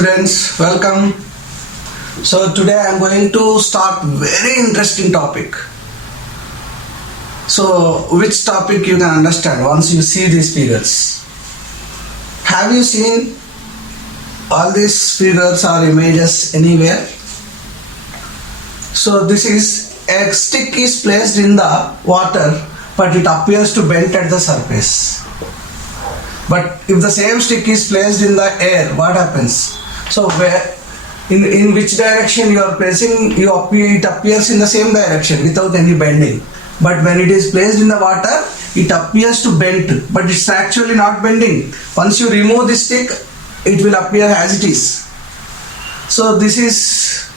students, welcome. So today I am going to start very interesting topic. So which topic you can understand once you see these figures. Have you seen all these figures or images anywhere? So this is a stick is placed in the water, but it appears to bend at the surface. But if the same stick is placed in the air, what happens? So where in which direction you are placing, it appears in the same direction without any bending. But when it is placed in the water, it appears to bend, but it's actually not bending. Once you remove the stick, it will appear as it is. So this is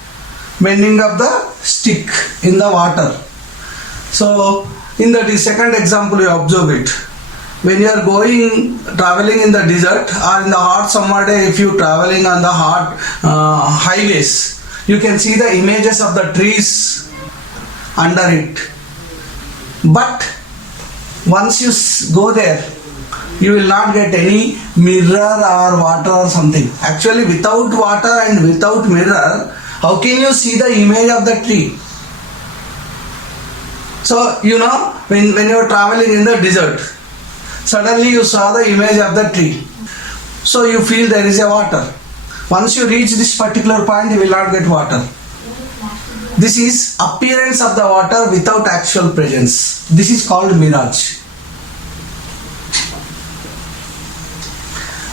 bending of the stick in the water. So in the second example, you observe it. When you are traveling in the desert or in the hot summer day, if you traveling on the hot highways, you can see the images of the trees under it. But once you go there, you will not get any mirror or water or something. Actually, without water and without mirror, how can you see the image of the tree? So, when you are traveling in the desert, suddenly you saw the image of the tree. So you feel there is a water. Once you reach this particular point, you will not get water. This is appearance of the water without actual presence. This is called mirage.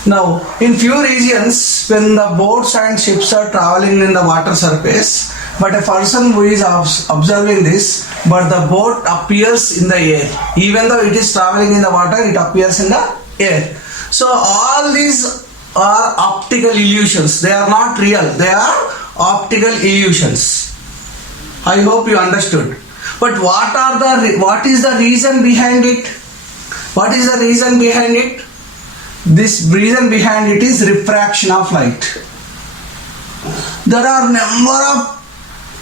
Now, in few regions, when the boats and ships are traveling in the water surface, but a person who is observing this, but the boat appears in the air. Even though it is traveling in the water, it appears in the air. So all these are optical illusions. They are not real. They are optical illusions. I hope you understood. But what is the reason behind it? What is the reason behind it? This reason behind it is refraction of light. There are number of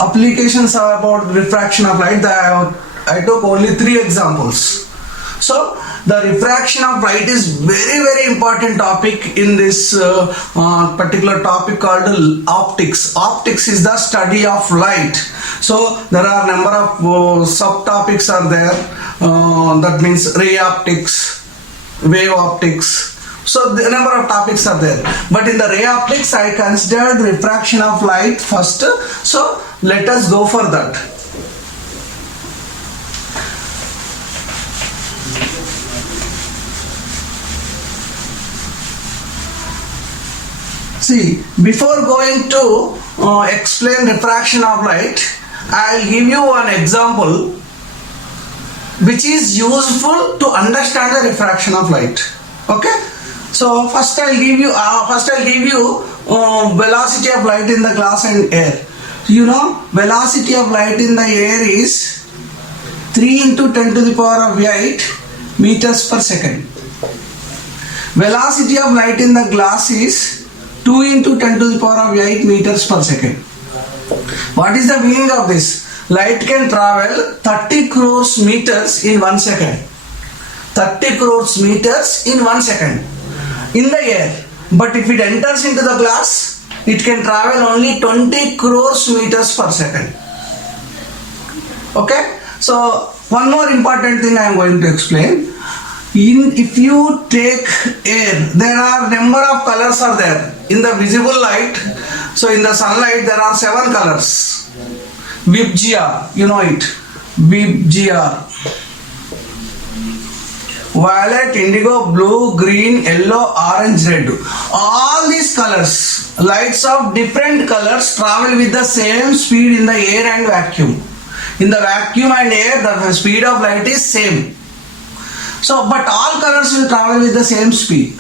applications about refraction of light. I took only 3 examples. So the refraction of light is very important topic in this particular topic called optics. Optics is the study of light. So there are number of subtopics are there. That means ray optics, wave optics. So the number of topics are there. But in the ray optics, I considered refraction of light first. So let us go for that. See, before going to explain refraction of light, I will give you one example which is useful to understand the refraction of light. Okay? So first I'll give you velocity of light in the glass and air. Velocity of light in the air is 3 into 10 to the power of 8 meters per second. Velocity of light in the glass is 2 into 10 to the power of 8 meters per second. What is the meaning of this? Light can travel 30 crores meters in 1 second. 30 crores meters in 1 second in the air. But if it enters into the glass, it can travel only 20 crores meters per second. Okay? So one more important thing I am going to explain. If you take air, there are number of colors are there. In the visible light, so in the sunlight there are 7 colors. VIBGR, you know it. VIBGR. Violet, indigo, blue, green, yellow, orange, red. All these colors, lights of different colors travel with the same speed in the air and vacuum. In the vacuum and air, the speed of light is same. So, but all colors will travel with the same speed.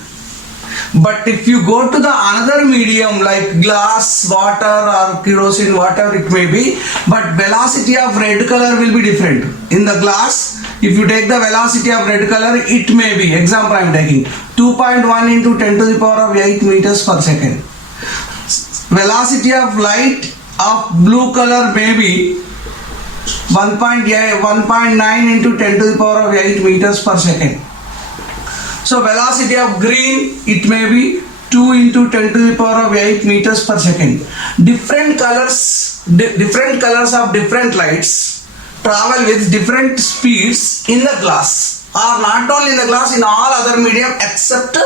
But if you go to the another medium like glass, water or kerosene, whatever it may be, but velocity of red color will be different. In the glass, if you take the velocity of red color, it may be, example I am taking, 2.1 into 10 to the power of 8 meters per second. Velocity of light of blue color may be 1.9 into 10 to the power of 8 meters per second. So velocity of green, it may be 2 into 10 to the power of 8 meters per second. Different colors of different lights travel with different speeds in the glass, or not only in the glass, in all other medium except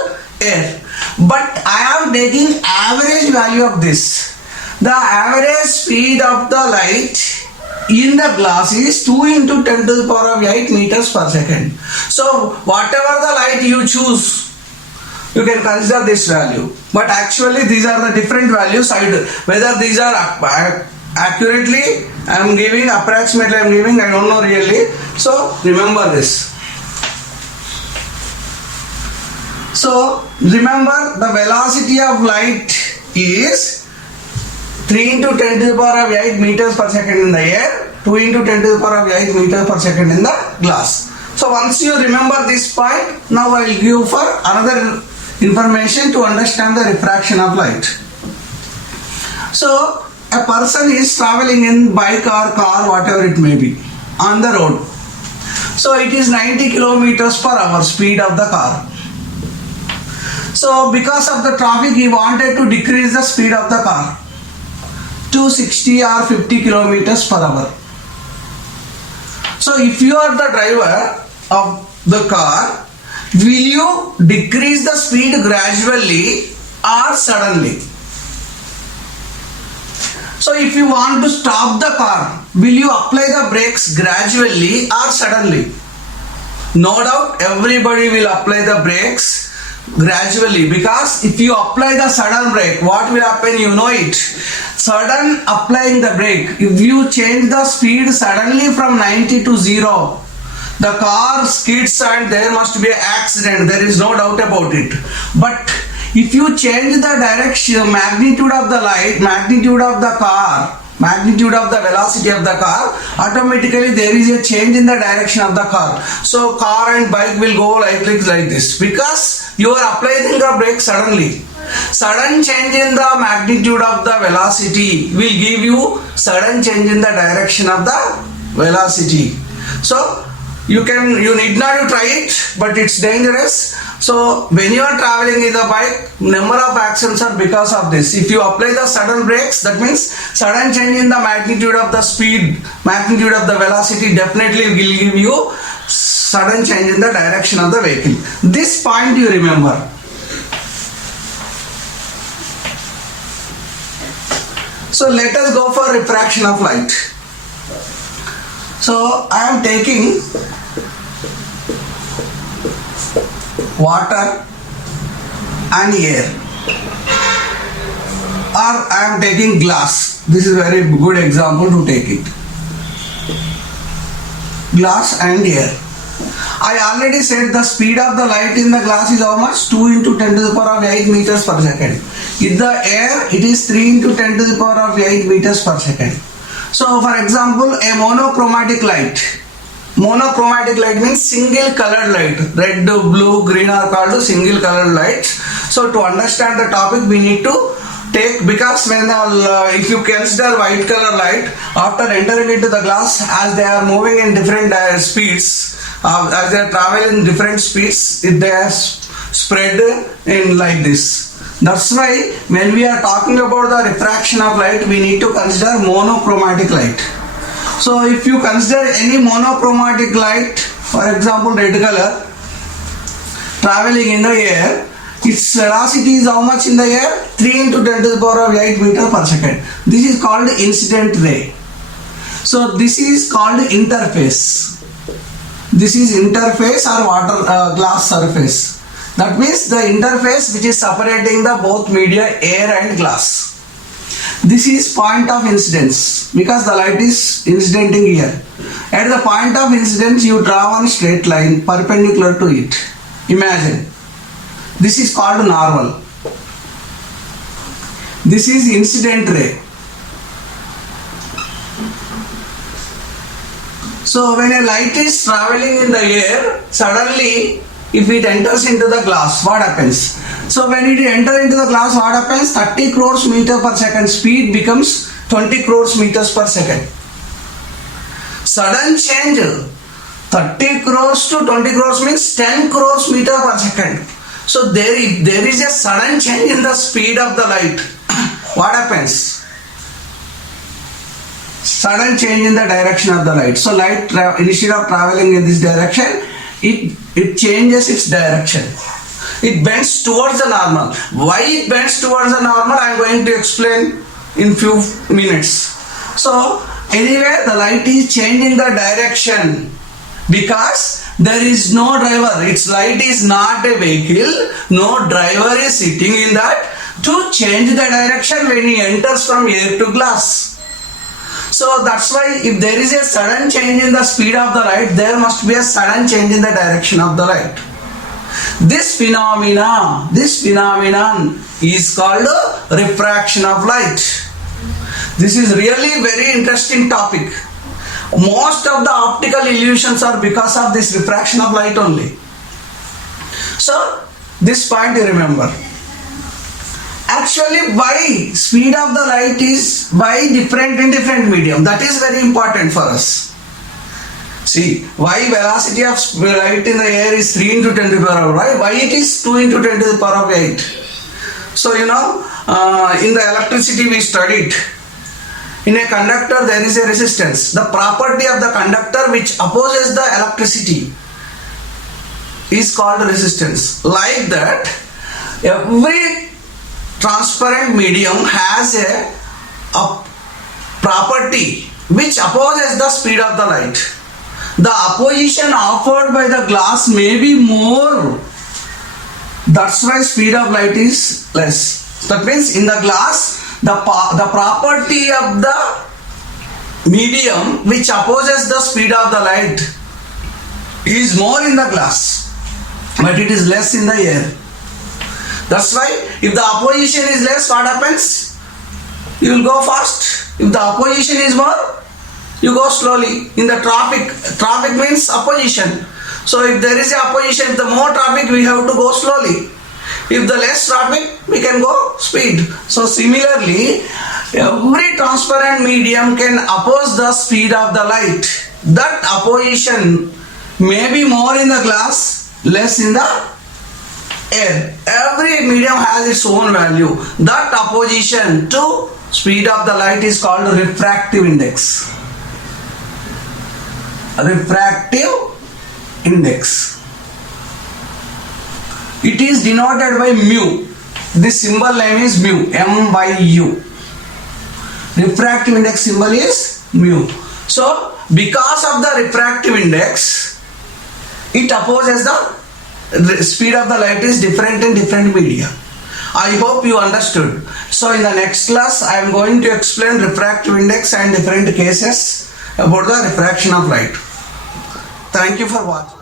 air. But I am taking average value of this. The average speed of the light in the glass is 2 into 10 to the power of 8 meters per second. So whatever the light you choose, you can consider this value. But actually these are the different values. Whether these are accurately I am giving, approximately I am giving, I don't know really. So remember this. So remember, the velocity of light is 3 into 10 to the power of 8 meters per second in the air, 2 into 10 to the power of 8 meters per second in the glass. So once you remember this point, now I will give for another information to understand the refraction of light. So a person is traveling in bike or car, whatever it may be, on the road. So it is 90 kilometers per hour speed of the car. So because of the traffic, he wanted to decrease the speed of the car to 60 or 50 kilometers per hour. So if you are the driver of the car, will you decrease the speed gradually or suddenly? So if you want to stop the car, will you apply the brakes gradually or suddenly? No doubt everybody will apply the brakes gradually, because if you apply the sudden brake, what will happen, you know it. Sudden applying the brake, if you change the speed suddenly from 90 to 0, the car skids and there must be an accident, there is no doubt about it. But if you change the direction, magnitude of the light, magnitude of the car, magnitude of the velocity of the car, automatically there is a change in the direction of the car. So car and bike will go like this, because you are applying the brake suddenly. Sudden change in the magnitude of the velocity will give you sudden change in the direction of the velocity. So you need not to try it, but it's dangerous. So when you are traveling in the bike, number of accidents are because of this. If you apply the sudden brakes, that means sudden change in the magnitude of the speed, magnitude of the velocity definitely will give you sudden change in the direction of the vehicle. This point you remember. So let us go for refraction of light. So I am taking water and air, or I am taking glass. This is a very good example to take it. Glass and air. I already said the speed of the light in the glass is how much? 2 into 10 to the power of 8 meters per second. In the air, it is 3 into 10 to the power of 8 meters per second. So for example, a monochromatic light. Monochromatic light means single colored light. Red, blue, green are called single colored lights. So to understand the topic, we need to take, because when if you consider white color light, after entering into the glass, as they are moving in different speeds, as they are traveling in different speeds, they are spread in like this. That's why when we are talking about the refraction of light, we need to consider monochromatic light. So if you consider any monochromatic light, for example red color, traveling in the air, its velocity is how much in the air? 3 into 10 to the power of 8 meter per second. This is called incident ray. So this is called interface. This is interface or water glass surface. That means the interface which is separating the both media, air and glass. This is point of incidence, because the light is incidenting here. At the point of incidence, you draw one straight line perpendicular to it. Imagine. This is called normal. This is incident ray. So when a light is traveling in the air, suddenly if it enters into the glass, what happens? So when it enters into the glass, what happens? 30 crores meter per second speed becomes 20 crores meters per second. Sudden change, 30 crores to 20 crores means 10 crores meter per second. So if there is a sudden change in the speed of the light, what happens? Sudden change in the direction of the light. So light instead of traveling in this direction, it changes its direction. It bends towards the normal. Why it bends towards the normal, I am going to explain in few minutes. So anyway, the light is changing the direction because there is no driver. Its light is not a vehicle. No driver is sitting in that to change the direction when he enters from air to glass. So that's why if there is a sudden change in the speed of the light, there must be a sudden change in the direction of the light. This phenomenon is called refraction of light. This is really very interesting topic. Most of the optical illusions are because of this refraction of light only. So this point you remember. Actually, why speed of the light is why different in different medium? That is very important for us. See, why velocity of light in the air is 3 into 10 to the power of 5? Why it is 2 into 10 to the power of 8? So, in the electricity we studied, in a conductor there is a resistance. The property of the conductor which opposes the electricity is called resistance. Like that, every transparent medium has a property which opposes the speed of the light. The opposition offered by the glass may be more. That's why speed of light is less. That means in the glass, the property of the medium which opposes the speed of the light is more in the glass, but it is less in the air. That's why if the opposition is less, what happens? You will go fast. If the opposition is more, you go slowly. In the traffic means opposition. So if there is a opposition, if the more traffic, we have to go slowly. If the less traffic, we can go speed. So similarly, every transparent medium can oppose the speed of the light. That opposition may be more in the glass, less in the air. Every medium has its own value. That opposition to speed of the light is called refractive index. Refractive index. It is denoted by mu. This symbol name is mu. M-U. Refractive index symbol is mu. So because of the refractive index, it opposes the speed of the light is different in different media. I hope you understood. So in the next class, I am going to explain refractive index and different cases about the refraction of light. Thank you for watching.